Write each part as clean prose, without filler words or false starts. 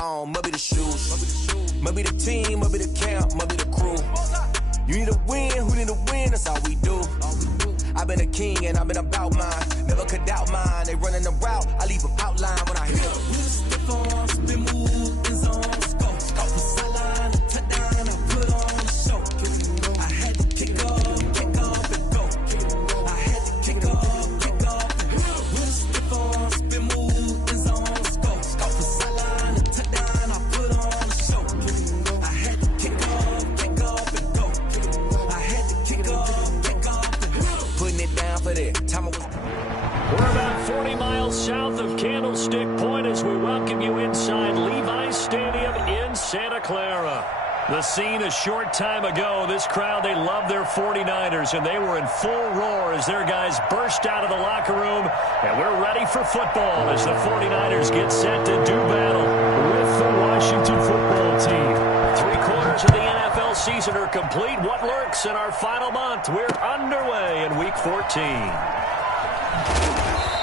on, maybe the shoes. Maybe the team, maybe the camp, maybe the crew. You need a win, who need a win, that's all we do. I've been a king and I've been about mine. Never could doubt mine, they running the route, I leave them outline when I hit them. Stiff on, spin move, in zone, scope. Scope the sideline, touchdown, I put on the show. I had to kick off and go. I had to kick off and go. Stiff on, spin move, in zone, scope. Scope the sideline, touchdown, I put on the show. I had to kick off and go. I had to kick off and go. Putting it down for that time I was. We're about 40 miles south of Candlestick Point as we welcome you inside Levi's Stadium in Santa Clara. The scene a short time ago, this crowd, they love their 49ers, and they were in full roar as their guys burst out of the locker room. And we're ready for football as the 49ers get set to do battle with the Washington football team. 3/4 of the NFL season are complete. What lurks in our final month? We're underway in Week 14.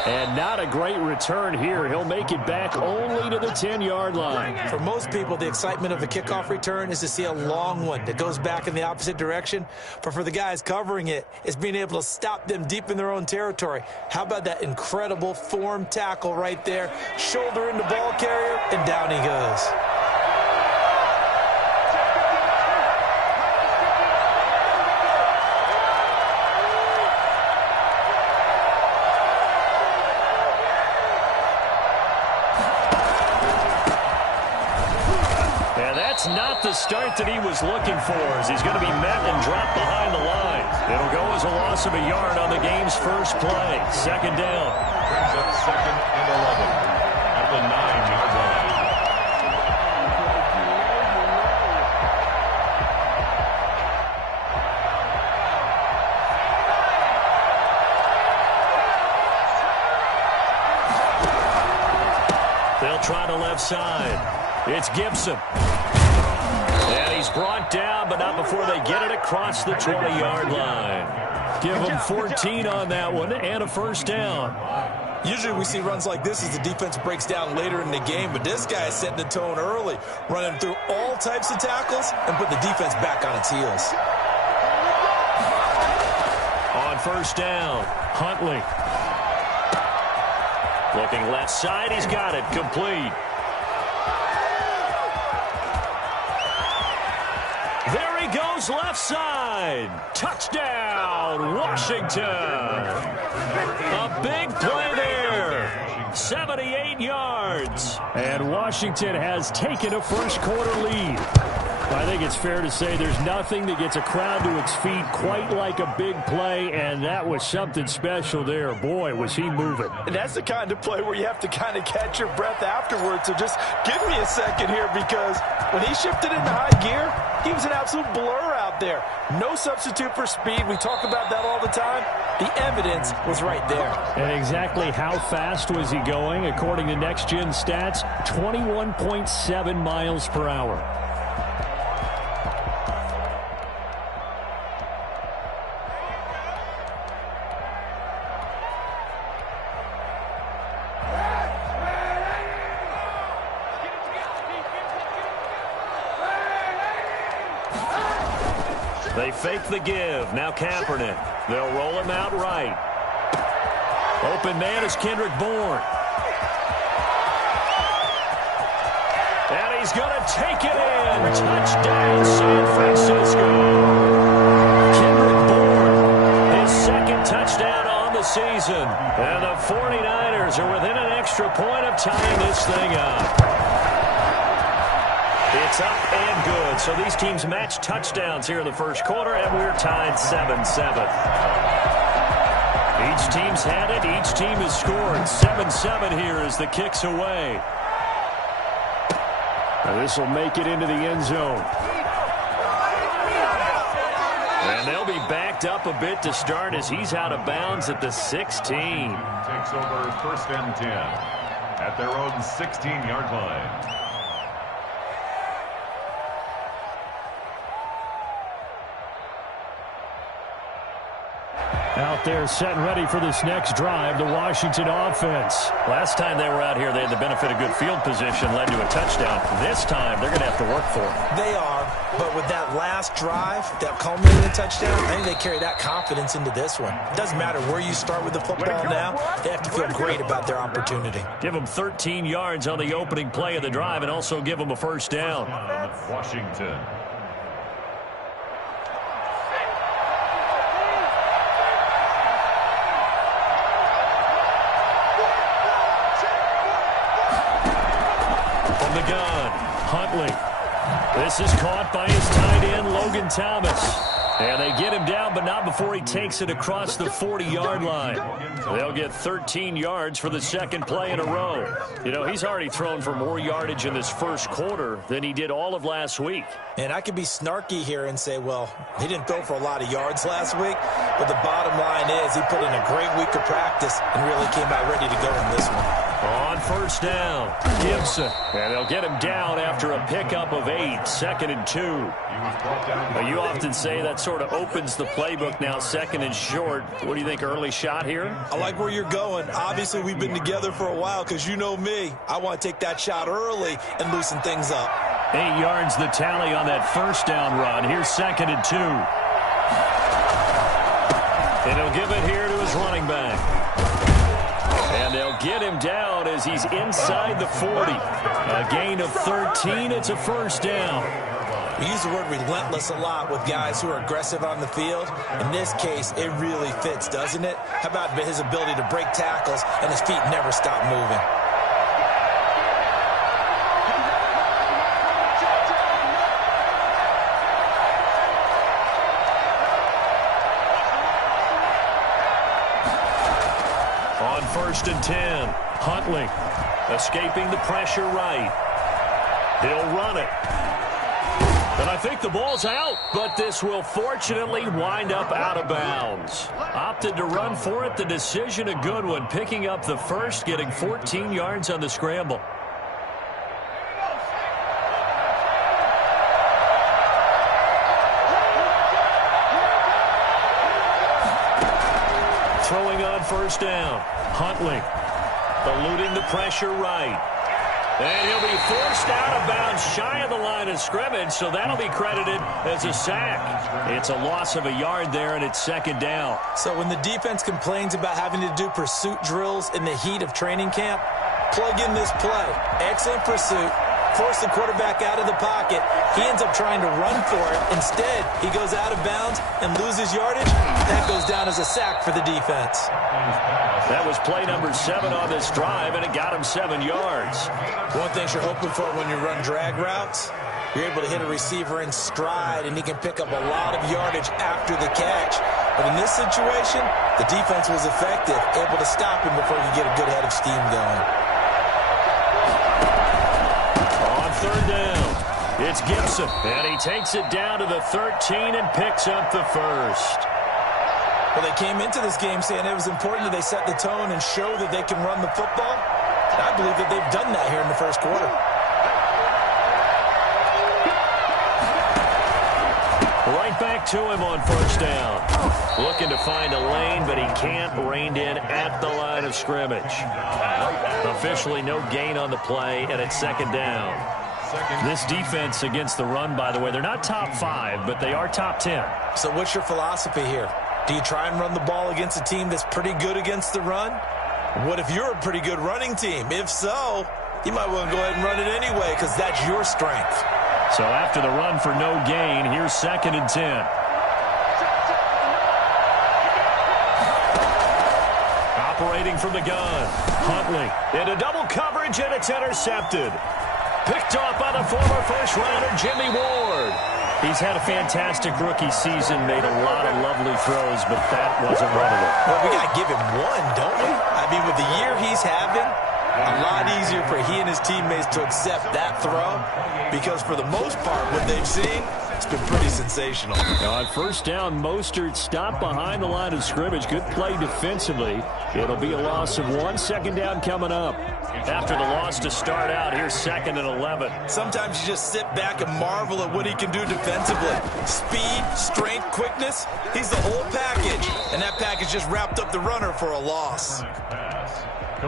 And not a great return here. He'll make it back only to the 10-yard line. For most people, the excitement of a kickoff return is to see a long one that goes back in the opposite direction. But for the guys covering it, it's being able to stop them deep in their own territory. How about that incredible form tackle right there? Shoulder into ball carrier, and down he goes. Not the start that he was looking for, as he's going to be met and dropped behind the line. It'll go as a loss of a yard on the game's first play. Second down. Brings up 2nd and 11 at the 9-yard line. They'll try the left side. It's Gibson. And he's brought down, but not before they get it across the 20-yard line. Give them 14 on that one and a first down. Usually we see runs like this as the defense breaks down later in the game, but this guy is setting the tone early, running through all types of tackles and put the defense back on its heels. On first down, Huntley. Looking left side, he's got it, complete. There he goes, left side. Touchdown, Washington. A big play there. 78 yards. And Washington has taken a first-quarter lead. I think it's fair to say there's nothing that gets a crowd to its feet quite like a big play, and that was something special there. Boy, was he moving. And that's the kind of play where you have to kind of catch your breath afterwards. So just give me a second here, because when he shifted into high gear, he was an absolute blur out there. No substitute for speed. We talk about that all the time. The evidence was right there. And exactly how fast was he going? According to Next Gen Stats, 21.7 miles per hour. They fake the give. Now Kaepernick. They'll roll him out right. Open man is Kendrick Bourne. And he's going to take it in. Touchdown, San Francisco. Kendrick Bourne, his second touchdown on the season. And the 49ers are within an extra point of tying this thing up. It's up and good. So these teams match touchdowns here in the first quarter, and we're tied 7-7. Each team's had it. Each team has scored. 7-7 here as the kick's away. Now this will make it into the end zone. And they'll be backed up a bit to start as he's out of bounds at the 16. Takes over 1st and 10 at their own 16-yard line. Out there set and ready for this next drive, the Washington offense. Last time they were out here, they had the benefit of good field position, led to a touchdown. This time, they're going to have to work for it. They are, but with that last drive, that culminating touchdown, I think they carry that confidence into this one. It doesn't matter where you start with the football now, they have to feel great about their opportunity. Give them 13 yards on the opening play of the drive and also give them a first down. Washington. From the gun, Huntley. This is caught by his tight end, Logan Thomas. And they get him down, but not before he takes it across the 40-yard line. They'll get 13 yards for the second play in a row. You know, he's already thrown for more yardage in this first quarter than he did all of last week. And I could be snarky here and say, well, he didn't throw for a lot of yards last week, but the bottom line is he put in a great week of practice and really came out ready to go in this one. On first down, Gibson. And they'll get him down after a pickup of 8, 2nd and 2. Now, you often say that sort of opens the playbook now, 2nd and short. What do you think, early shot here? I like where you're going. Obviously, we've been together for a while because you know me. I want to take that shot early and loosen things up. 8 yards the tally on that first down run. Here's 2nd and 2. And he'll give it here to his running back. And they'll get him down as he's inside the 40. A gain of 13. It's a first down. We use the word relentless a lot with guys who are aggressive on the field. In this case, it really fits, doesn't it? How about his ability to break tackles and his feet never stop moving? On 1st and 10, Huntley escaping the pressure right. He'll run it. And I think the ball's out, but this will fortunately wind up out of bounds. Opted to run for it. The decision a good one, picking up the first, getting 14 yards on the scramble. Throwing on first down, Huntley eluding the pressure right. And he'll be forced out of bounds shy of the line of scrimmage, so that'll be credited as a sack. It's a loss of a yard there, and it's 2nd down. So when the defense complains about having to do pursuit drills in the heat of training camp, plug in this play. Excellent pursuit. Force the quarterback out of the pocket. He ends up trying to run for it. Instead, he goes out of bounds and loses yardage. That goes down as a sack for the defense. That was play number 7 on this drive, and it got him 7 yards. One thing you're hoping for when you run drag routes, you're able to hit a receiver in stride, and he can pick up a lot of yardage after the catch. But in this situation, the defense was effective, able to stop him before he could get a good head of steam going. On 3rd down, it's Gibson, and he takes it down to the 13 and picks up the first. Well, they came into this game saying it was important that they set the tone and show that they can run the football. And I believe that they've done that here in the first quarter. Right back to him on first down. Looking to find a lane, but he can't. Reined in at the line of scrimmage. Officially no gain on the play, and it's 2nd down. This defense against the run, by the way, they're not top 5, but they are top 10. So what's your philosophy here? Do you try and run the ball against a team that's pretty good against the run? What if you're a pretty good running team? If so, you might want to go ahead and run it anyway because that's your strength. So after the run for no gain, here's 2nd and 10. Operating from the gun, Huntley into double coverage, and it's intercepted. Picked off by the former first-rounder Jimmy Ward. He's had a fantastic rookie season, made a lot of lovely throws, but that wasn't one of them. Well, we got to give him one, don't we? I mean, with the year he's having, a lot easier for he and his teammates to accept that throw because for the most part, what they've seen, it's been pretty sensational. Now on first down, Mostert stopped behind the line of scrimmage. Good play defensively. It'll be a loss of 1. Second down coming up. After the loss to start out, here's 2nd and 11. Sometimes you just sit back and marvel at what he can do defensively. Speed, strength, quickness, he's the whole package. And that package just wrapped up the runner for a loss.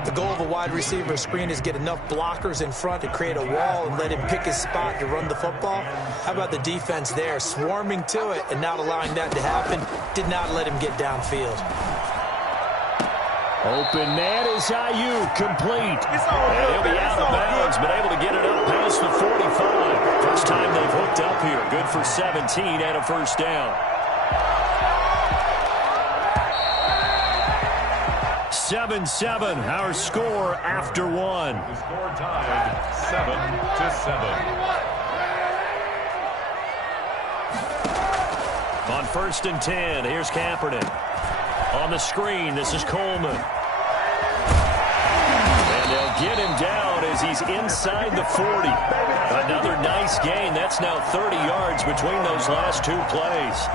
The goal of a wide receiver screen is get enough blockers in front to create a wall and let him pick his spot to run the football. How about the defense there, swarming to it and not allowing that to happen? Did not let him get downfield. Open man is Ayuk, complete. And he'll be out of bounds, but able to get it up past the 45. First time they've hooked up here. Good for 17 and a first down. 7-7, our score after 1. The score tied 7-7. On 1st and 10, here's Kaepernick. On the screen, this is Coleman. And they'll get him down as he's inside the 40. Another nice gain. That's now 30 yards between those last 2 plays.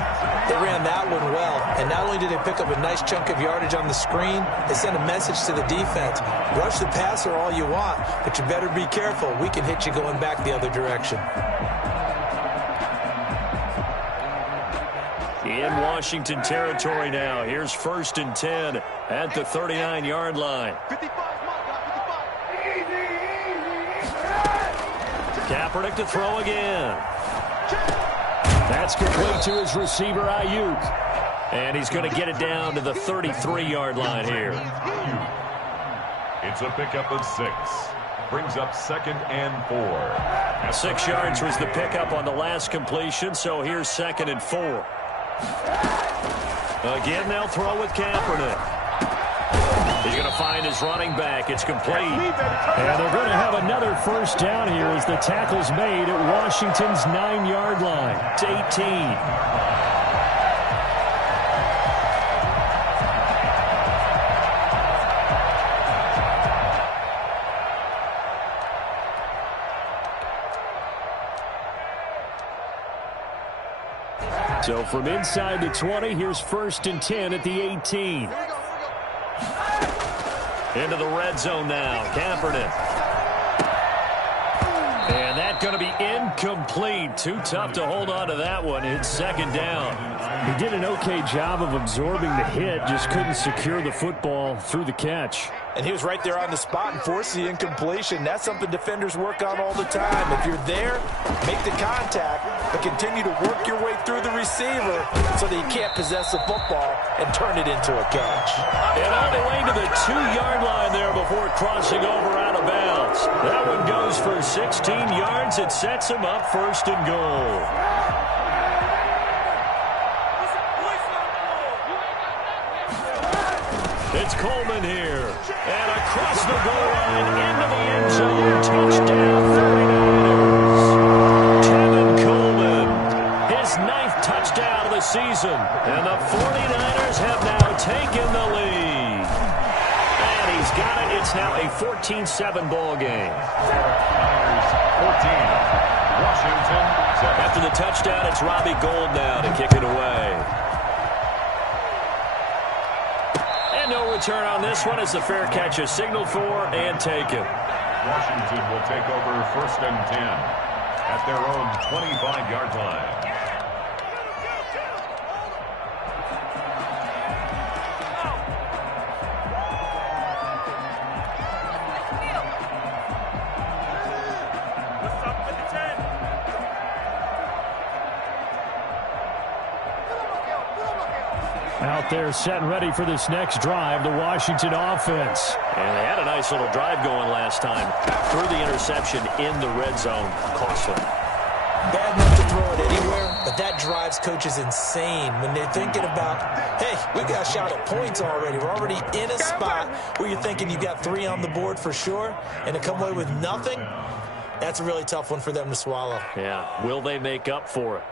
They ran that one well, and not only did they pick up a nice chunk of yardage on the screen, they sent a message to the defense. Rush the passer all you want, but you better be careful. We can hit you going back the other direction. In Washington territory now. Here's 1st and 10 at the 39-yard line. Kaepernick to throw again. That's complete to his receiver, Ayuk. And he's going to get it down to the 33-yard line here. It's a pickup of 6. Brings up 2nd and 4. 6 yards was the pickup on the last completion, so here's 2nd and 4. Again, they'll throw with Kaepernick. He's going to find his running back. It's complete. And they're going to have another first down here as the tackle's made at Washington's 9-yard line. It's 18. So from inside the 20, here's 1st and 10 at the 18. Into the red zone now. Kaepernick. And that's going to be incomplete. Too tough to hold on to that one. It's 2nd down. He did an okay job of absorbing the hit, just couldn't secure the football through the catch. And he was right there on the spot and forced the incompletion. That's something defenders work on all the time. If you're there, make the contact, but continue to work your way through the receiver so that you can't possess the football and turn it into a catch. And all the way to the 2-yard line there before crossing over out of bounds. That one goes for 16 yards. It sets him up 1st and goal. It's Coleman here. And across the goal line into the end zone. Touchdown 49ers. Kevin Coleman. His 9th touchdown of the season. And the 49ers have now taken the lead. And he's got it. It's now a 14-7 ball game. 14. Washington 7. After the touchdown, it's Robbie Gould now to kick it away. No return on this one as the fair catch is signaled for and taken. Washington will take over 1st and 10 at their own 25-yard line. Out there set and ready for this next drive, the Washington offense. And they had a nice little drive going last time. Threw the interception in the red zone. Costly. Bad enough to throw it anywhere, but that drives coaches insane when they're thinking about, hey, we got a shot at points already. We're already in a spot where you're thinking you got 3 on the board for sure, and to come away with nothing, that's a really tough one for them to swallow. Yeah. Will they make up for it?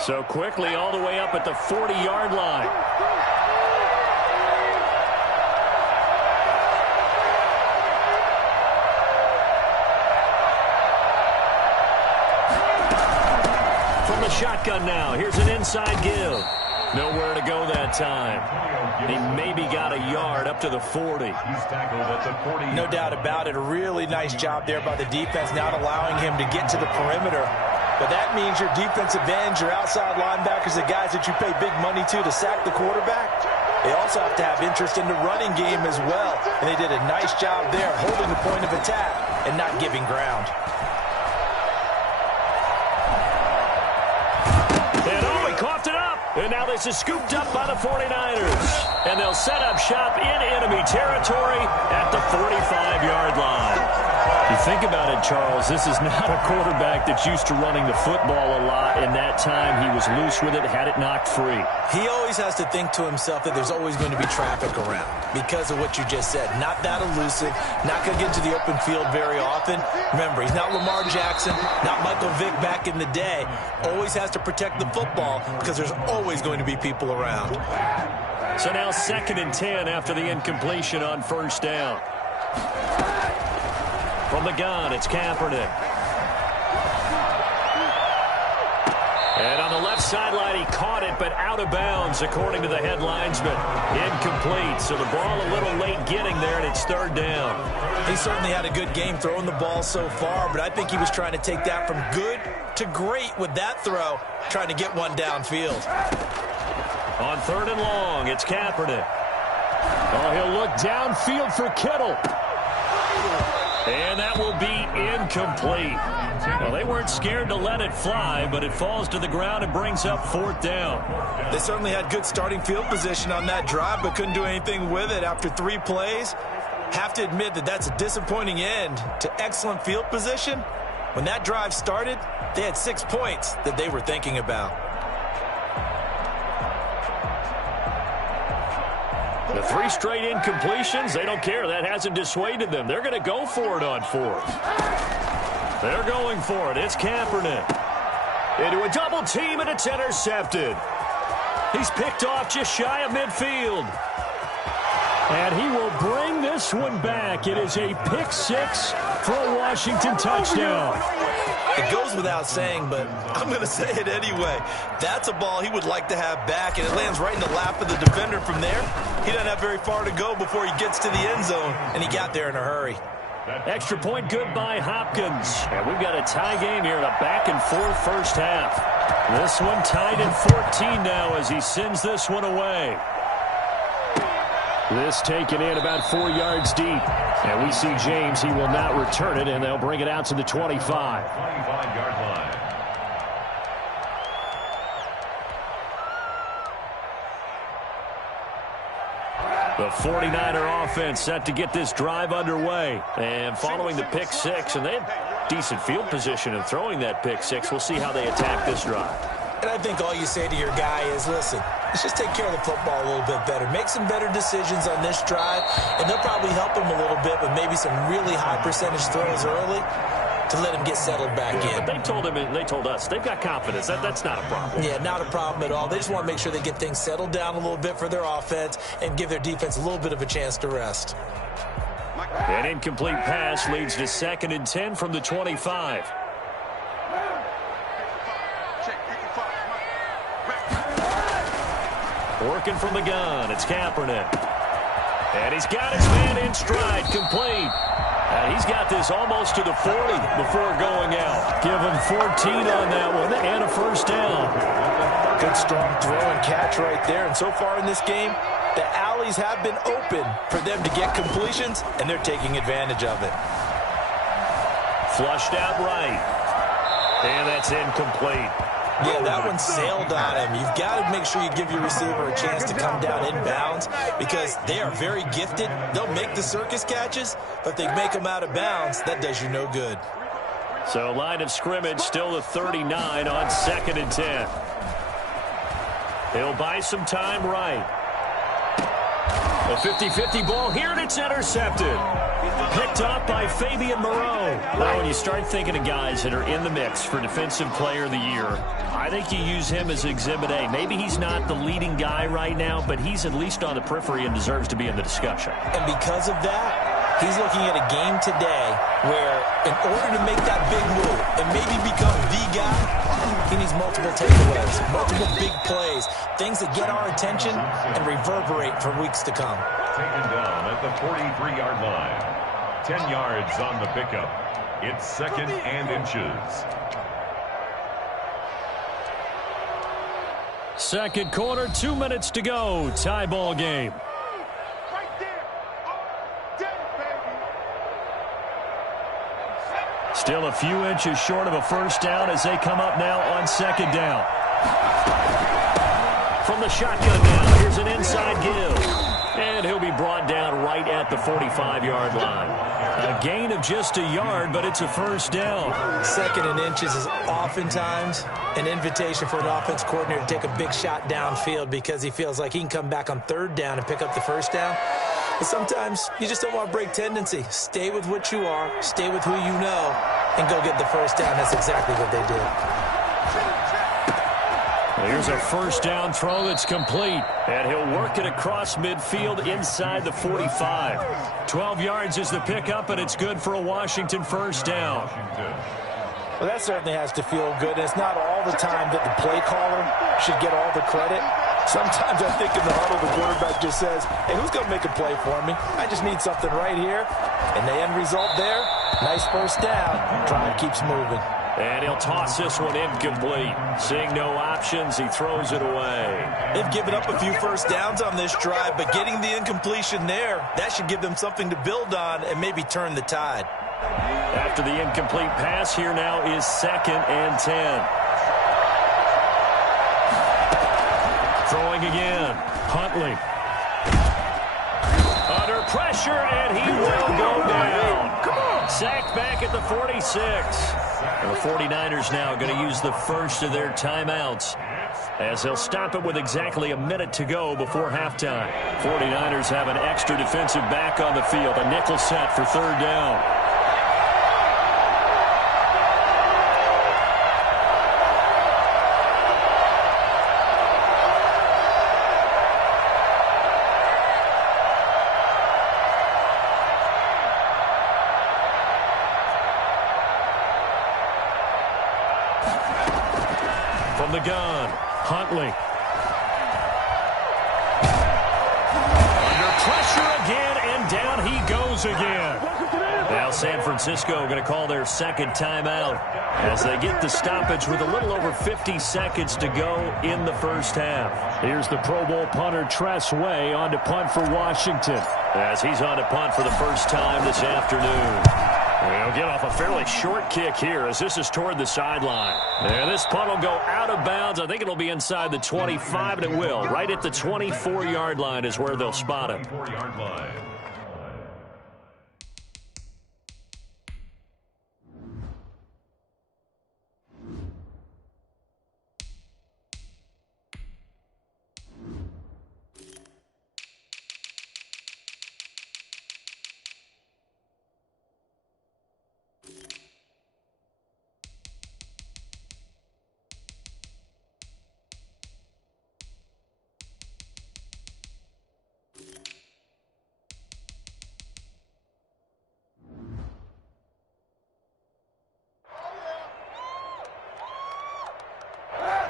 So quickly all the way up at the 40-yard line. from the shotgun now. Here's an inside give. Nowhere to go that time. He maybe got a yard up to the 40. He's tackled at the 40. No doubt about it. A really nice job there by the defense, not allowing him to get to the perimeter. But that means your defensive ends, your outside linebackers, the guys that you pay big money to sack the quarterback, they also have to have interest in the running game as well. And they did a nice job there, holding the point of attack and not giving ground. And oh, he coughed it up. And now this is scooped up by the 49ers. And they'll set up shop in enemy territory at the 45-yard line. You think about it, Charles, this is not a quarterback that's used to running the football a lot. In that time, he was loose with it, had it knocked free. He always has to think to himself that there's always going to be traffic around because of what you just said. Not that elusive, not going to get to the open field very often. Remember, he's not Lamar Jackson, not Michael Vick back in the day. Always has to protect the football because there's always going to be people around. So now 2nd and 10 after the incompletion on first down. From the gun, it's Kaepernick. And on the left sideline, he caught it, but out of bounds, according to the head linesman. Incomplete, so the ball a little late getting there, and it's 3rd down. He certainly had a good game throwing the ball so far, but I think he was trying to take that from good to great with that throw, trying to get one downfield. On 3rd and long, it's Kaepernick. Oh, he'll look downfield for Kittle. And that will be incomplete. Well, they weren't scared to let it fly, but it falls to the ground and brings up 4th down. They certainly had good starting field position on that drive, but couldn't do anything with it after 3 plays. Have to admit that that's a disappointing end to excellent field position. When that drive started, they had 6 points that they were thinking about. The 3 straight incompletions, they don't care. That hasn't dissuaded them. They're going to go for it on 4th. They're going for it. It's Kaepernick. Into a double team, and it's intercepted. He's picked off just shy of midfield. And he will bring this one back. It is a pick 6 for a Washington touchdown. It goes without saying, but I'm going to say it anyway. That's a ball he would like to have back, and it lands right in the lap of the defender from there. He doesn't have very far to go before he gets to the end zone, and he got there in a hurry. Extra point good by Hopkins. And we've got a tie game here in a back-and-forth first half. This one tied at 14 now as he sends this one away. This taken in about 4 yards deep. And we see James, he will not return it, and they'll bring it out to the 25. 25-yard line. The 49er offense set to get this drive underway. And following the pick 6, and they had decent field position in throwing that pick 6. We'll see how they attack this drive. And I think all you say to your guy is, listen, let's just take care of the football a little bit better. Make some better decisions on this drive, and they'll probably help him a little bit with maybe some really high percentage throws early to let him get settled back in. They told him, and they told us, they've got confidence. That's not a problem. Yeah, not a problem at all. They just want to make sure they get things settled down a little bit for their offense and give their defense a little bit of a chance to rest. An incomplete pass leads to 2nd and 10 from the 25. Working from the gun, it's Kaepernick. And he's got his man in stride, complete. And he's got this almost to the 40 before going out. Give him 14 on that one and a first down. Good strong throw and catch right there. And so far in this game, the alleys have been open for them to get completions, and they're taking advantage of it. Flushed out right. And that's incomplete. Yeah, that one sailed on him. You've got to make sure you give your receiver a chance to come down inbounds because they are very gifted. They'll make the circus catches, but if they make them out of bounds, that does you no good. So line of scrimmage still the 39 on 2nd and 10. He'll buy some time right. A 50-50 ball here, and it's intercepted. Picked up by Fabian Moreau. Now, when you start thinking of guys that are in the mix for Defensive Player of the Year, I think you use him as Exhibit A. Maybe he's not the leading guy right now, but he's at least on the periphery and deserves to be in the discussion. And because of that, he's looking at a game today where in order to make that big move and maybe become the guy, He needs multiple takeaways, multiple big plays, things that get our attention and reverberate for weeks to come. Taken down at the 43-yard line. 10 yards on the pickup. It's 2nd and inches. Second quarter, 2 minutes to go. Tie ball game. Still a few inches short of a first down as they come up now on second down. From the shotgun now, here's an inside give. And he'll be brought down right at the 45-yard line. A gain of just a yard, but it's a first down. 2nd and inches is oftentimes an invitation for an offense coordinator to take a big shot downfield because he feels like he can come back on 3rd down and pick up the first down. But sometimes you just don't want to break tendency. Stay with what you are, stay with who you know, and go get the first down. That's exactly what they did. Here's a first down throw that's complete, and he'll work it across midfield inside the 45. 12 yards is the pickup, and it's good for a Washington first down. Well, that certainly has to feel good, and it's not all the time that the play caller should get all the credit. Sometimes I think in the huddle, the quarterback just says, hey, who's going to make a play for me? I just need something right here. And the end result there, nice first down. Drive keeps moving. And he'll toss this one incomplete. Seeing no options, he throws it away. They've given up a few first downs on this drive, but getting the incompletion there, that should give them something to build on and maybe turn the tide. After the incomplete pass, here now is 2nd and 10. Throwing again. Huntley. Under pressure, and he will go down. Sacked back at the 46. And the 49ers now going to use the first of their timeouts as they'll stop it with exactly a minute to go before halftime. 49ers have an extra defensive back on the field. A nickel set for 3rd down. From the gun, Huntley. Under pressure again, and down he goes again. Now San Francisco going to call their 2nd timeout as they get the stoppage with a little over 50 seconds to go in the first half. Here's the Pro Bowl punter Tress Way on to punt for Washington. As he's on to punt for the first time this afternoon. He'll get off a fairly short kick here as this is toward the sideline. And this punt will go out of bounds. I think it'll be inside the 25, and it will. Right at the 24-yard line is where they'll spot it. 4-yard line.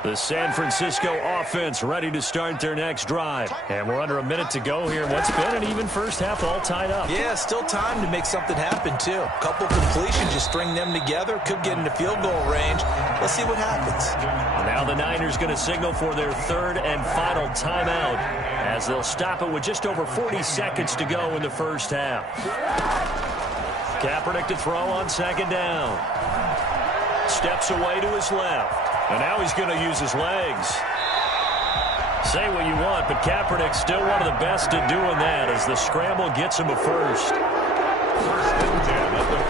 The San Francisco offense ready to start their next drive. And we're under a minute to go here. What's been an even first half all tied up. Yeah, still time to make something happen, too. A couple completions, you string them together, could get into field goal range. Let's see what happens. Now the Niners going to signal for their 3rd and final timeout as they'll stop it with just over 40 seconds to go in the first half. Kaepernick to throw on 2nd down. Steps away to his left. And now he's going to use his legs. Say what you want, but Kaepernick's still one of the best at doing that as the scramble gets him a first.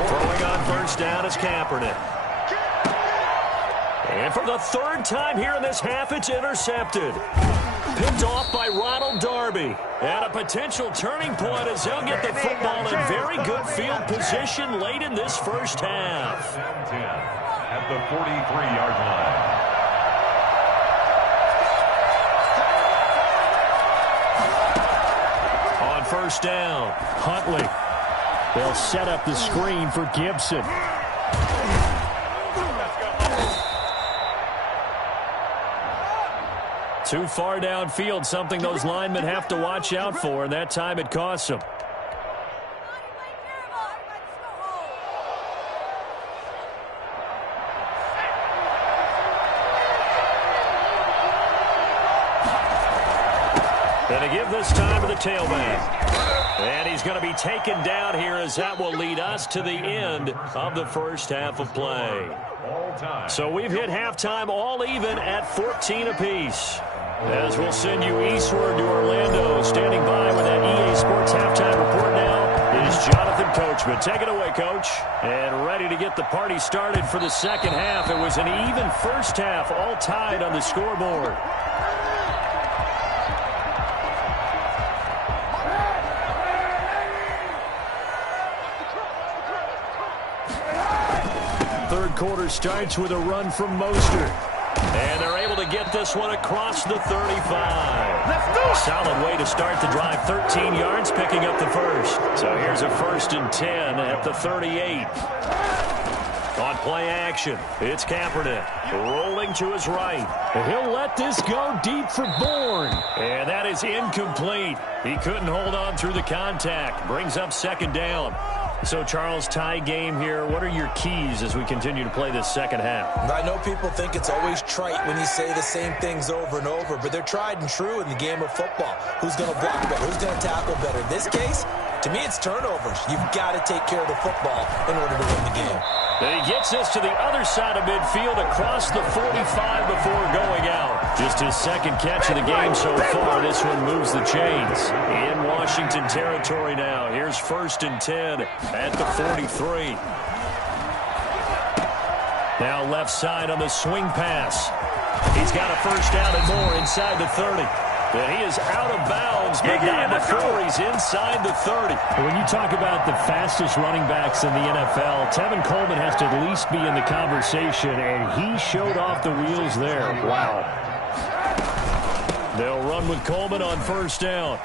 Throwing on first down is Kaepernick. And for the 3rd time here in this half, it's intercepted. Picked off by Ronald Darby. And a potential turning point as they'll get the football in very good field position late in this first half. At the 43-yard line. On first down, Huntley. They'll set up the screen for Gibson. Too far downfield, something those linemen have to watch out for, and that time it costs them. And to give this time to the tailback. And he's going to be taken down here as that will lead us to the end of the first half of play. So we've hit halftime all even at 14 apiece. As we'll send you eastward to Orlando. Standing by with that EA Sports halftime report now is Jonathan Coachman. Take it away, Coach. And ready to get the party started for the second half. It was an even first half, all tied on the scoreboard. Third quarter starts with a run from Mostert. And they're able to get this one across the 35. Solid way to start the drive. 13 yards, picking up the first. So here's a 1st and 10 at the 38. On play action, it's Kaepernick rolling to his right. And he'll let this go deep for Bourne. And that is incomplete. He couldn't hold on through the contact. Brings up 2nd down. So, Charles, tie game here. What are your keys as we continue to play this second half? I know people think it's always trite when you say the same things over and over, but they're tried and true in the game of football. Who's going to block better? Who's going to tackle better? In this case, to me, it's turnovers. You've got to take care of the football in order to win the game. And he gets us to the other side of midfield across the 45 before going out. Just his 2nd catch of the game so far. This one moves the chains. In Washington territory now. Here's 1st and 10 at the 43. Now left side on the swing pass. He's got a 1st down and more inside the 30. And he is out of bounds, but not before he's inside the 30. When you talk about the fastest running backs in the NFL, Tevin Coleman has to at least be in the conversation, and he showed off the wheels there. Wow. They'll run with Coleman on 1st down.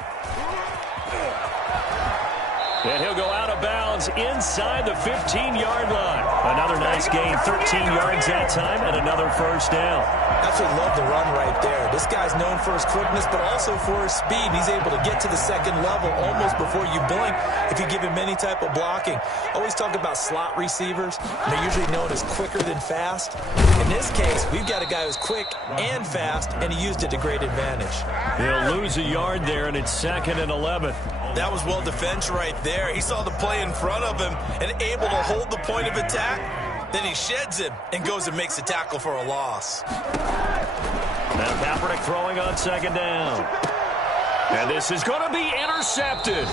And he'll go out of bounds inside the 15-yard line. Another nice gain, 13 yards that time, and another 1st down. Absolutely love the run right there. This guy's known for his quickness, but also for his speed. He's able to get to the 2nd level almost before you blink if you give him any type of blocking. Always talk about slot receivers. They're usually known as quicker than fast. In this case, we've got a guy who's quick and fast, and he used it to great advantage. He'll lose a yard there, and it's 2nd and 11. That was well defense right there. He saw the play in front of him and able to hold the point of attack. Then he sheds him and goes and makes a tackle for a loss. Now Kaepernick throwing on 2nd down. And this is going to be intercepted.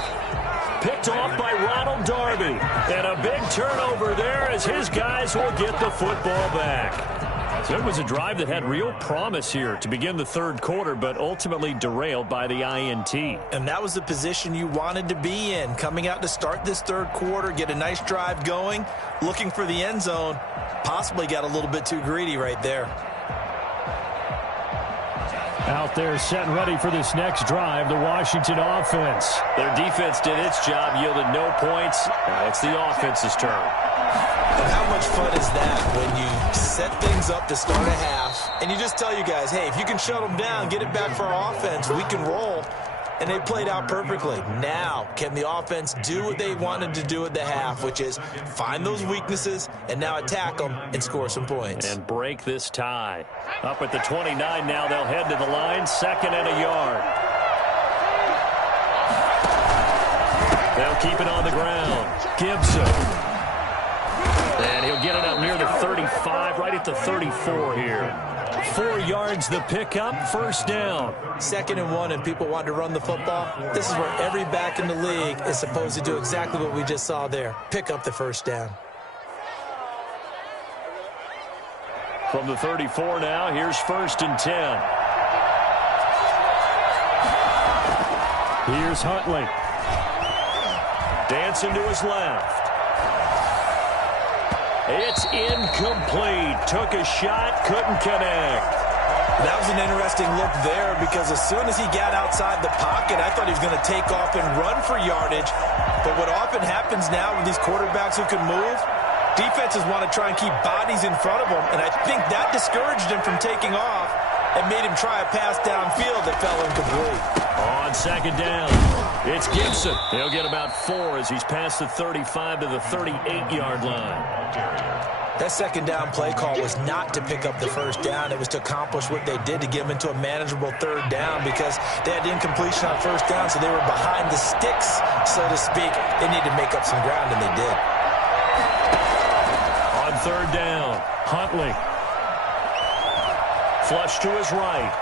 Picked off by Ronald Darby. And a big turnover there as his guys will get the football back. So it was a drive that had real promise here to begin the 3rd quarter, but ultimately derailed by the INT. And that was the position you wanted to be in, coming out to start this 3rd quarter, get a nice drive going, looking for the end zone. Possibly got a little bit too greedy right there. Out there set and ready for this next drive, the Washington offense. Their defense did its job, yielded no points. Now it's the offense's turn. And how much fun is that when you set things up to start a half and you just tell you guys, hey, if you can shut them down, get it back for our offense, we can roll. And they played out perfectly. Now, can the offense do what they wanted to do at the half, which is find those weaknesses and now attack them and score some points. And break this tie. Up at the 29 now, they'll head to the line, 2nd and a yard. They'll keep it on the ground. Gibson. And he'll get it up near the 35, right at the 34 here. 4 yards the pickup, 1st down. 2nd and 1, and people want to run the football. This is where every back in the league is supposed to do exactly what we just saw there. Pick up the 1st down. From the 34 now, here's 1st and 10. Here's Huntley. Dancing to his left. It's incomplete. Took a shot, couldn't connect. That was an interesting look there because as soon as he got outside the pocket, I thought he was going to take off and run for yardage. But what often happens now with these quarterbacks who can move, defenses want to try and keep bodies in front of them, and I think that discouraged him from taking off. and made him try a pass downfield that fell incomplete. On second down, it's Gibson. He'll get about 4 as he's past the 35 to the 38-yard line. That second down play call was not to pick up the first down. It was to accomplish what they did, to get them into a manageable third down, because they had incompletion on first down, so they were behind the sticks, so to speak. They needed to make up some ground, and they did. On third down, Huntley. Flush to his right.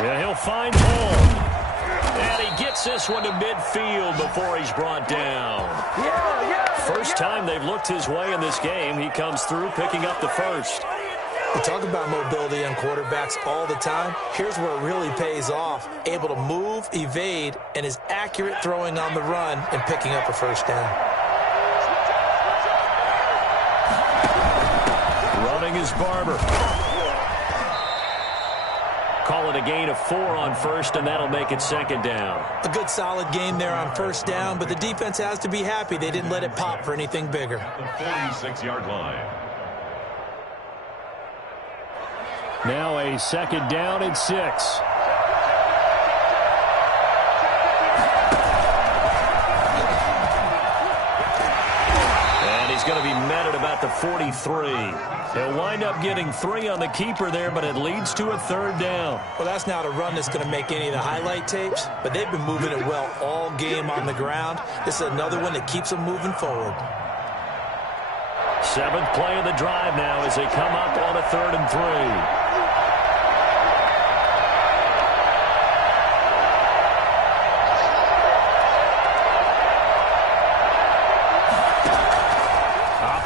Yeah, he'll find Hall. And he gets this one to midfield before he's brought down. First time they've looked his way in this game. He comes through picking up the first. We talk about mobility on quarterbacks all the time. Here's where it really pays off. Able to move, evade, and is accurate throwing on the run and picking up a first down. Running is Barber. Call it a gain of 4 on first, and that'll make it second down. A good solid game there on first down, but the defense has to be happy they didn't let it pop for anything bigger. The 46-yard line. Now a second down and 6. And he's going to be met at about the 43. They'll wind up getting 3 on the keeper there, but it leads to a third down. Well, that's not a run that's going to make any of the highlight tapes, but they've been moving it well all game on the ground. This is another one that keeps them moving forward. 7th play of the drive now as they come up on a 3rd and 3.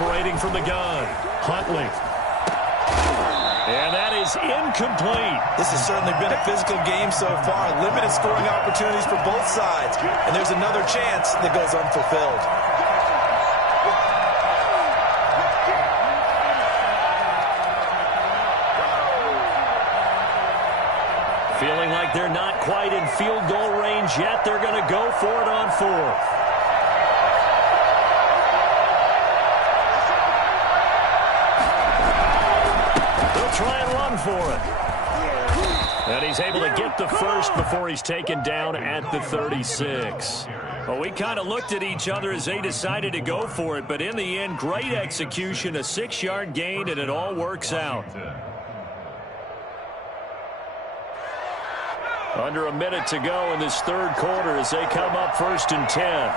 Operating from the gun, Huntley. And that is incomplete. This has certainly been a physical game so far. Limited scoring opportunities for both sides. And there's another chance that goes unfulfilled. Feeling like they're not quite in field goal range yet. They're going to go for it on 4th. Try and run for it. And he's able to get the first before he's taken down at the 36. Well, we kind of looked at each other as they decided to go for it, but in the end, great execution, a 6-yard gain, and it all works out. Under a minute to go in this third quarter as they come up 1st and 10.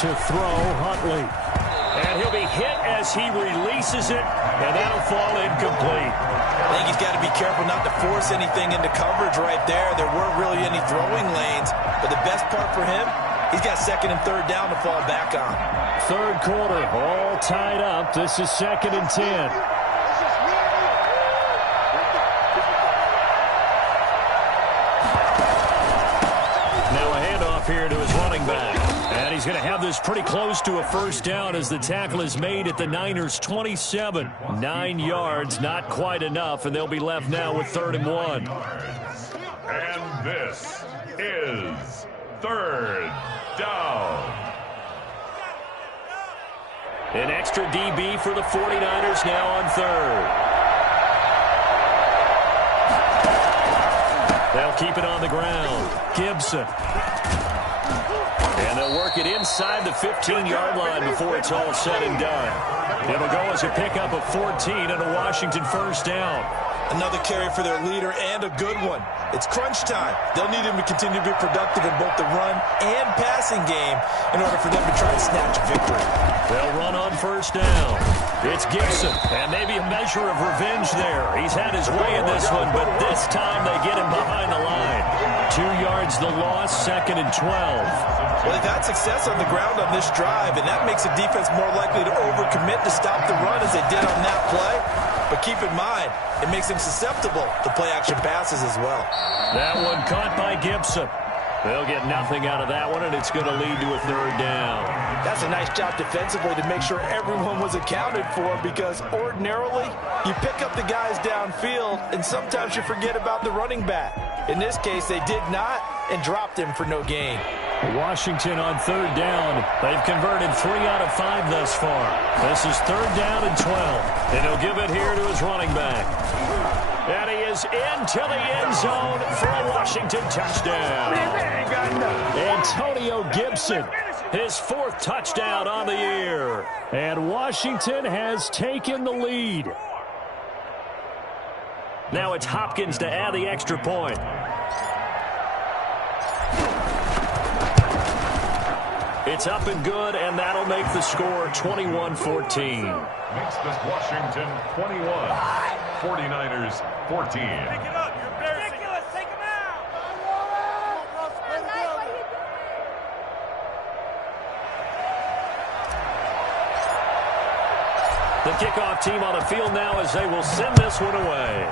To throw, Huntley. And he'll be hit as he releases it, and that'll fall incomplete. I think he's got to be careful not to force anything into coverage right there. There weren't really any throwing lanes, but the best part for him, he's got 2nd and 3rd down to fall back on. Third quarter, all tied up. This is 2nd and 10. Now a handoff here to his running back. And he's going to have this pretty close to a first down as the tackle is made at the Niners' 27. 9 yards, not quite enough, and they'll be left now with 3rd and 1. And this is 3rd down. An extra DB for the 49ers now on 3rd. They'll keep it on the ground. Gibson. And they'll work it inside the 15-yard line before it's all said and done. It'll go as a pickup of 14 and a Washington first down. Another carry for their leader and a good one. It's crunch time. They'll need him to continue to be productive in both the run and passing game in order for them to try and snatch a victory. They'll run on first down. It's Gibson, and maybe a measure of revenge there. He's had his way in this one, but this time they get him behind the line. 2 yards the loss, 2nd and 12. Well, they've had success on the ground on this drive, and that makes the defense more likely to overcommit to stop the run as they did on that play. But keep in mind, it makes them susceptible to play-action passes as well. That one caught by Gibson. They'll get nothing out of that one, and it's going to lead to a 3rd down. That's a nice job defensively to make sure everyone was accounted for, because ordinarily you pick up the guys downfield, and sometimes you forget about the running back. In this case, they did not and dropped him for no gain. Washington on third down. They've converted 3 out of 5 thus far. This is third down and 12. And he'll give it here to his running back. And he is into the end zone for a Washington touchdown. Antonio Gibson, his 4th touchdown on the year. And Washington has taken the lead. Now it's Hopkins to add the extra point. It's up and good, and that'll make the score 21-14. Makes this Washington 21, 49ers 14. Pick it up. You're ridiculous. Take him out. The kickoff team on the field now as they will send this one away.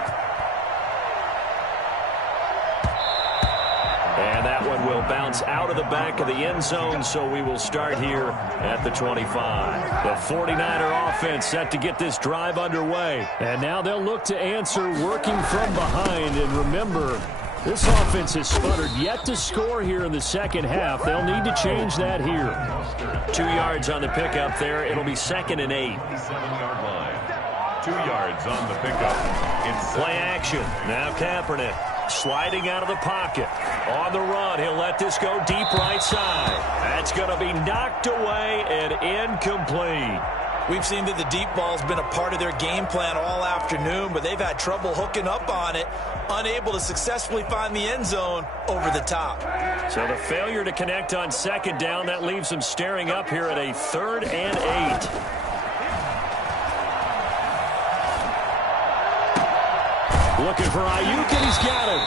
And that one will bounce out of the back of the end zone, so we will start here at the 25. The 49er offense set to get this drive underway. And now they'll look to answer working from behind. And remember, this offense has sputtered yet to score here in the second half. They'll need to change that here. 2 yards on the pickup there. It'll be 2nd and 8. 7-yard line. 2 yards on the pickup. It's Play action. Now Kaepernick sliding out of the pocket. On the run, he'll let this go deep right side. That's going to be knocked away and incomplete. We've seen that the deep ball's been a part of their game plan all afternoon, but they've had trouble hooking up on it, unable to successfully find the end zone over the top. So the failure to connect on 2nd down, that leaves them staring up here at a 3rd and 8. Looking for Ayuk, and he's got him.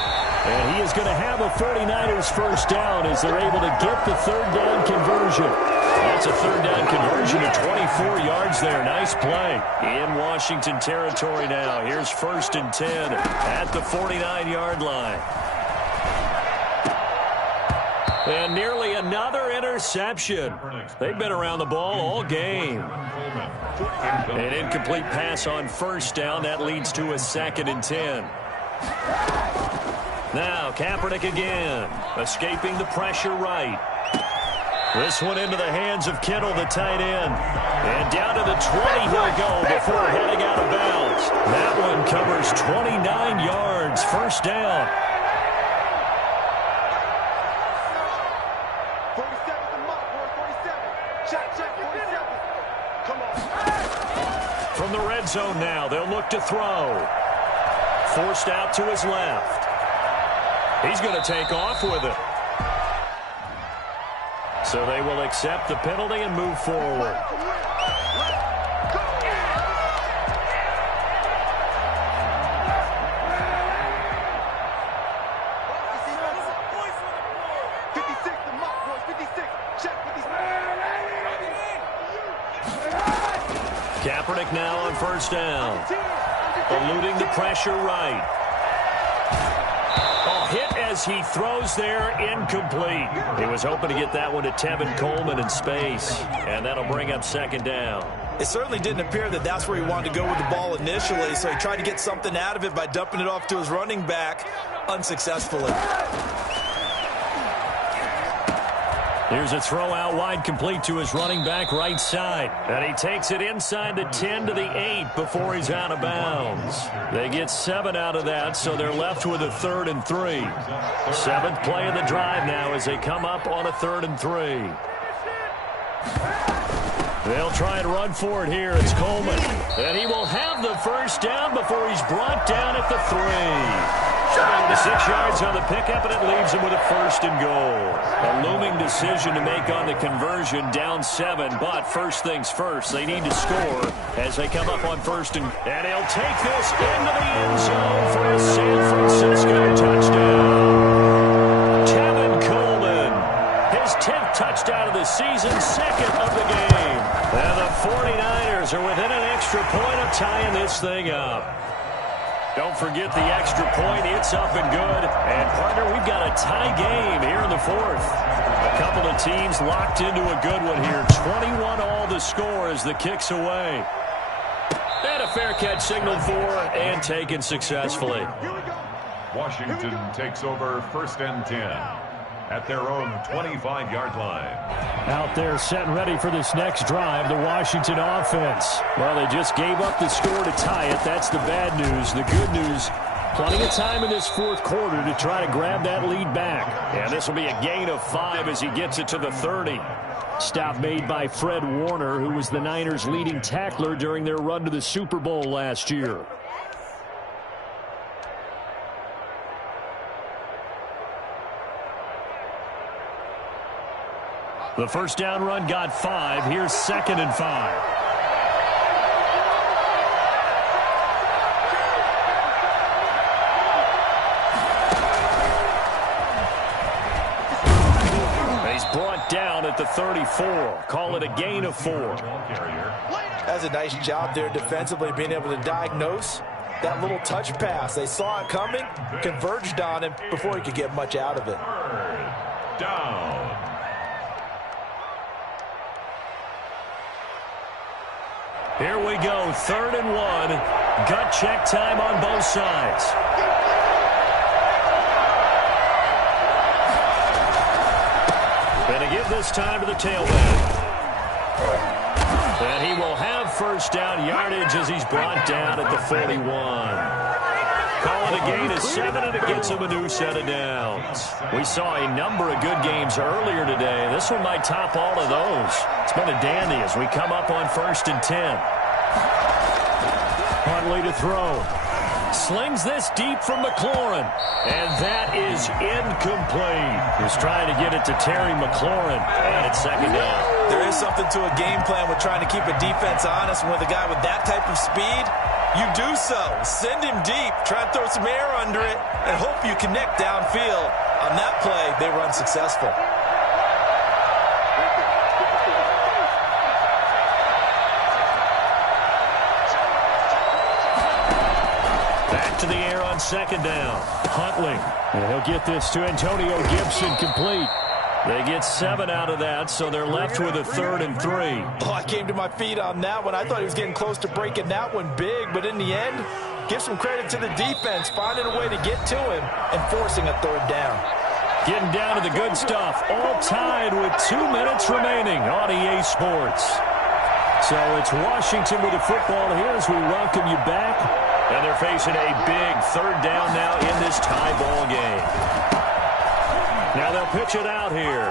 And he is going to have a 49ers first down as they're able to get the 3rd down conversion. That's a 3rd down conversion of 24 yards there. Nice play. In Washington territory now. Here's 1st and 10 at the 49-yard line. And nearly another interception. They've been around the ball all game. An incomplete pass on 1st down. That leads to a 2nd and 10. Now Kaepernick again, escaping the pressure right. This one into the hands of Kittle, the tight end. And down to the 20 he'll go before heading out of bounds. That one covers 29 yards, 1st down. 47 the mark, boy. 47. Check, 47. Come on. From the red zone now, they'll look to throw. Forced out to his left. He's going to take off with it. So they will accept the penalty and move forward. Kaepernick now on 1st down. Eluding the pressure right. Hit as he throws there, incomplete. He was hoping to get that one to Tevin Coleman in space, and that'll bring up 2nd down. It certainly didn't appear that that's where he wanted to go with the ball initially, so he tried to get something out of it by dumping it off to his running back unsuccessfully. Here's a throw out wide, complete to his running back right side. And he takes it inside the 10 to the 8 before he's out of bounds. They get 7 out of that, so they're left with a 3rd and 3. 7th play of the drive now as they come up on a 3rd and 3. They'll try and run for it here. It's Coleman. And he will have the first down before he's brought down at the 3. The 6 yards on the pickup, and it leaves him with a 1st and goal. A looming decision to make on the conversion, down 7, but first things first, they need to score as they come up on 1st and he'll take this into the end zone for a San Francisco touchdown. Tevin Coleman, his 10th touchdown of the season, 2nd of the game. And the 49ers are within an extra point of tying this thing up. Don't forget the extra point. It's up and good. And, partner, we've got a tie game here in the 4th. A couple of teams locked into a good one here. 21-all the score as the kick's away. And a fair catch signaled for and taken successfully. Washington takes over 1st and 10 at their own 25-yard line. Out there set and ready for this next drive, the Washington offense. Well, they just gave up the score to tie it. That's the bad news. The good news, plenty of time in this fourth quarter to try to grab that lead back. And this will be a gain of 5 as he gets it to the 30. Stop made by Fred Warner, who was the Niners' leading tackler during their run to the Super Bowl last year. The first down run got 5. Here's 2nd and 5. He's brought down at the 34. Call it a gain of 4. That's a nice job there defensively, being able to diagnose that little touch pass. They saw it coming, converged on him before he could get much out of it. Third down. Here we go, 3rd and 1. Gut check time on both sides. And to give this time to the tailback. And he will have first down yardage as he's brought down at the 41. Call it a gain of 7, and it gets him a new set of downs. We saw a number of good games earlier today. This one might top all of those. It's been a dandy as we come up on 1st and 10. Huntley to throw. Slings this deep from McLaurin. And that is incomplete. He's trying to get it to Terry McLaurin. And it's 2nd down. There is something to a game plan with trying to keep a defense honest. With a guy with that type of speed, you do so. Send him deep. Try and throw some air under it and hope you connect downfield. On that play, they run successful. Back to the air on 2nd down. Huntley. And he'll get this to Antonio Gibson complete. They get 7 out of that, so they're left with a 3rd and 3. Oh, I came to my feet on that one. I thought he was getting close to breaking that one big, but in the end, give some credit to the defense, finding a way to get to him and forcing a 3rd down. Getting down to the good stuff, all tied with 2 minutes remaining on EA Sports. So it's Washington with the football here as we welcome you back. And they're facing a big 3rd down now in this tie ball game. Now they'll pitch it out here.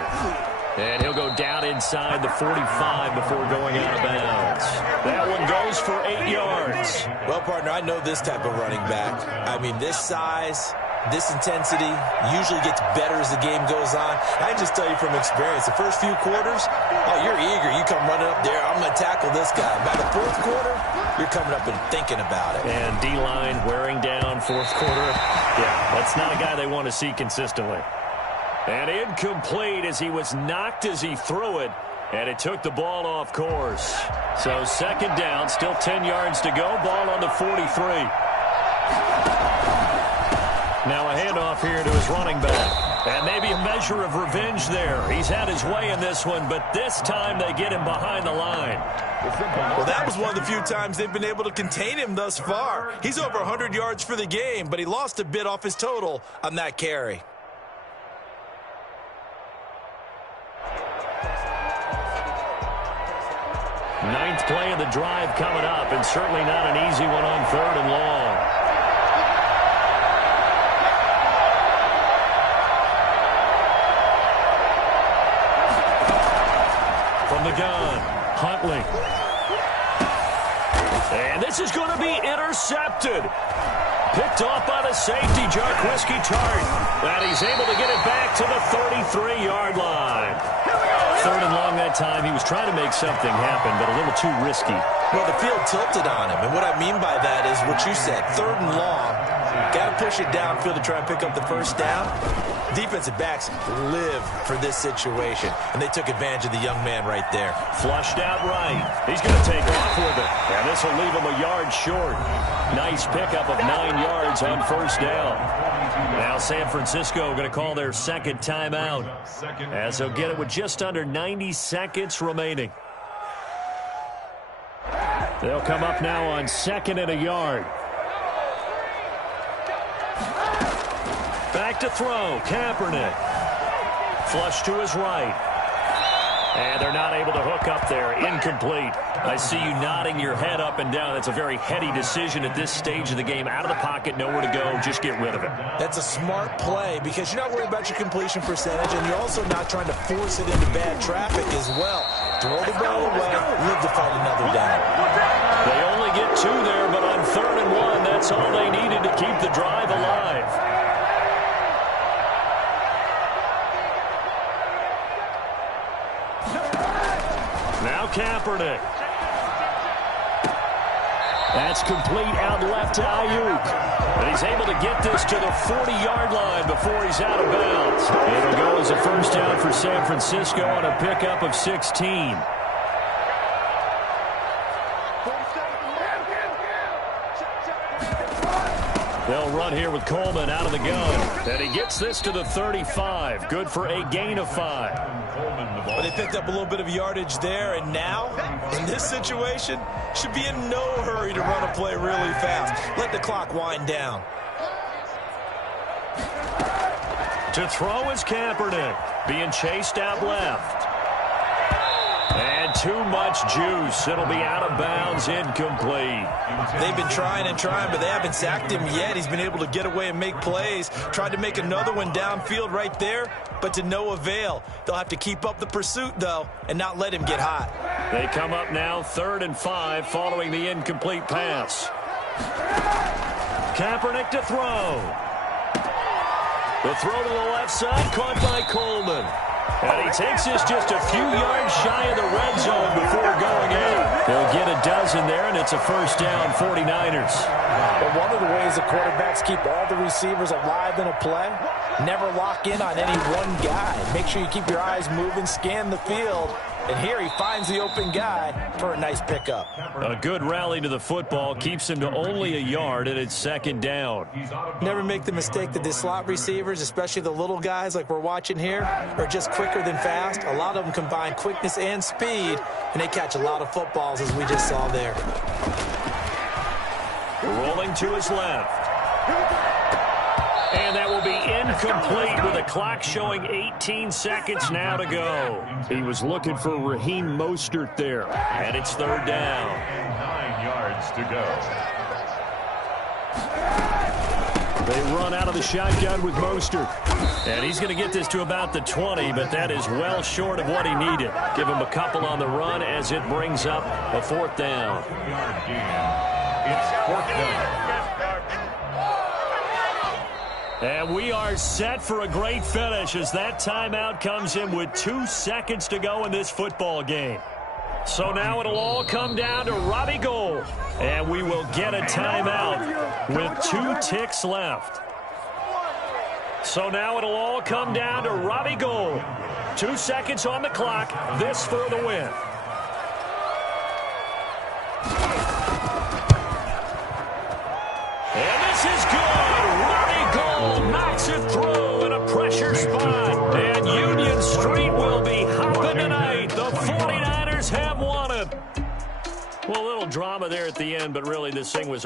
And he'll go down inside the 45 before going out of bounds. That one goes for 8 yards. Well, partner, I know this type of running back. I mean, this size, this intensity usually gets better as the game goes on. I can just tell you from experience, the first few quarters, oh, you're eager. You come running up there, I'm going to tackle this guy. By the 4th quarter, you're coming up and thinking about it. And D-line wearing down 4th quarter. Yeah, that's not a guy they want to see consistently. And incomplete as he was knocked as he threw it. And it took the ball off course. So 2nd down, still 10 yards to go. Ball on the 43. Now a handoff here to his running back. And maybe a measure of revenge there. He's had his way in this one, but this time they get him behind the line. Well, that was one of the few times they've been able to contain him thus far. He's over 100 yards for the game, but he lost a bit off his total on that carry. Ninth play of the drive coming up, and certainly not an easy one on 3rd and long. From the gun, Huntley. And this is going to be intercepted. Picked off by the safety, Jarquiski Tart. And he's able to get it back to the 33-yard line. 3rd and long that time. He was trying to make something happen, but a little too risky. Well, the field tilted on him, and what I mean by that is what you said, 3rd and long. Got to push it downfield to try and pick up the first down. Defensive backs live for this situation, and they took advantage of the young man right there. Flushed out right. He's going to take off with it, and this will leave him a yard short. Nice pickup of 9 yards on first down. Now San Francisco going to call their 2nd timeout, as they'll get it with just under 90 seconds remaining. They'll come up now on 2nd and a yard. Back to throw. Kaepernick. Flush to his right. And they're not able to hook up there. Incomplete. I see you nodding your head up and down. That's a very heady decision at this stage of the game. Out of the pocket, nowhere to go. Just get rid of it. That's a smart play because you're not worried about your completion percentage, and you're also not trying to force it into bad traffic as well. Throw the ball away, live to fight another down. They only get 2 there, but on 3rd and 1, that's all they needed to keep the drive alive. Now Kaepernick. That's complete out left to Ayuk. And he's able to get this to the 40-yard line before he's out of bounds. It'll go as a first down for San Francisco on a pickup of 16. They'll run here with Coleman out of the gun. And he gets this to the 35. Good for a gain of 5. But they picked up a little bit of yardage there, and now, in this situation, should be in no hurry to run a play really fast. Let the clock wind down. To throw is Kaepernick. Being chased out left. And too much juice. It'll be out of bounds, incomplete. They've been trying and trying, but they haven't sacked him yet. He's been able to get away and make plays. Tried to make another one downfield right there, but to no avail. They'll have to keep up the pursuit, though, and not let him get hot. They come up now 3rd and 5 following the incomplete pass. Kaepernick to throw. The throw to the left side, caught by Coleman. And he takes this just a few yards shy of the red zone before going in. They'll get a dozen there, and it's a first down, 49ers. But one of the ways the quarterbacks keep all the receivers alive in a play, never lock in on any one guy. Make sure you keep your eyes moving, scan the field. And here he finds the open guy for a nice pickup. A good rally to the football keeps him to only a yard, and it's 2nd down. Never make the mistake that the slot receivers, especially the little guys like we're watching here, are just quicker than fast. A lot of them combine quickness and speed, and they catch a lot of footballs, as we just saw there. Rolling to his left. And that will be incomplete with the clock showing 18 seconds now to go. He was looking for Raheem Mostert there. And it's 3rd down. And 9 yards to go. They run out of the shotgun with Mostert. And he's going to get this to about the 20, but that is well short of what he needed. Give him a couple on the run as it brings up a 4th down. It's 4th down. And we are set for a great finish as that timeout comes in with 2 seconds to go in this football game. So now it'll all come down to Robbie Gould. And we will get a timeout with 2 ticks left. So now it'll all come down to Robbie Gould. 2 seconds on the clock. This for the win. And this is good. Knocks it through in a pressure spot. And Union Street will be hopping tonight. The 49ers have won it. Well, a little drama there at the end, but really this thing was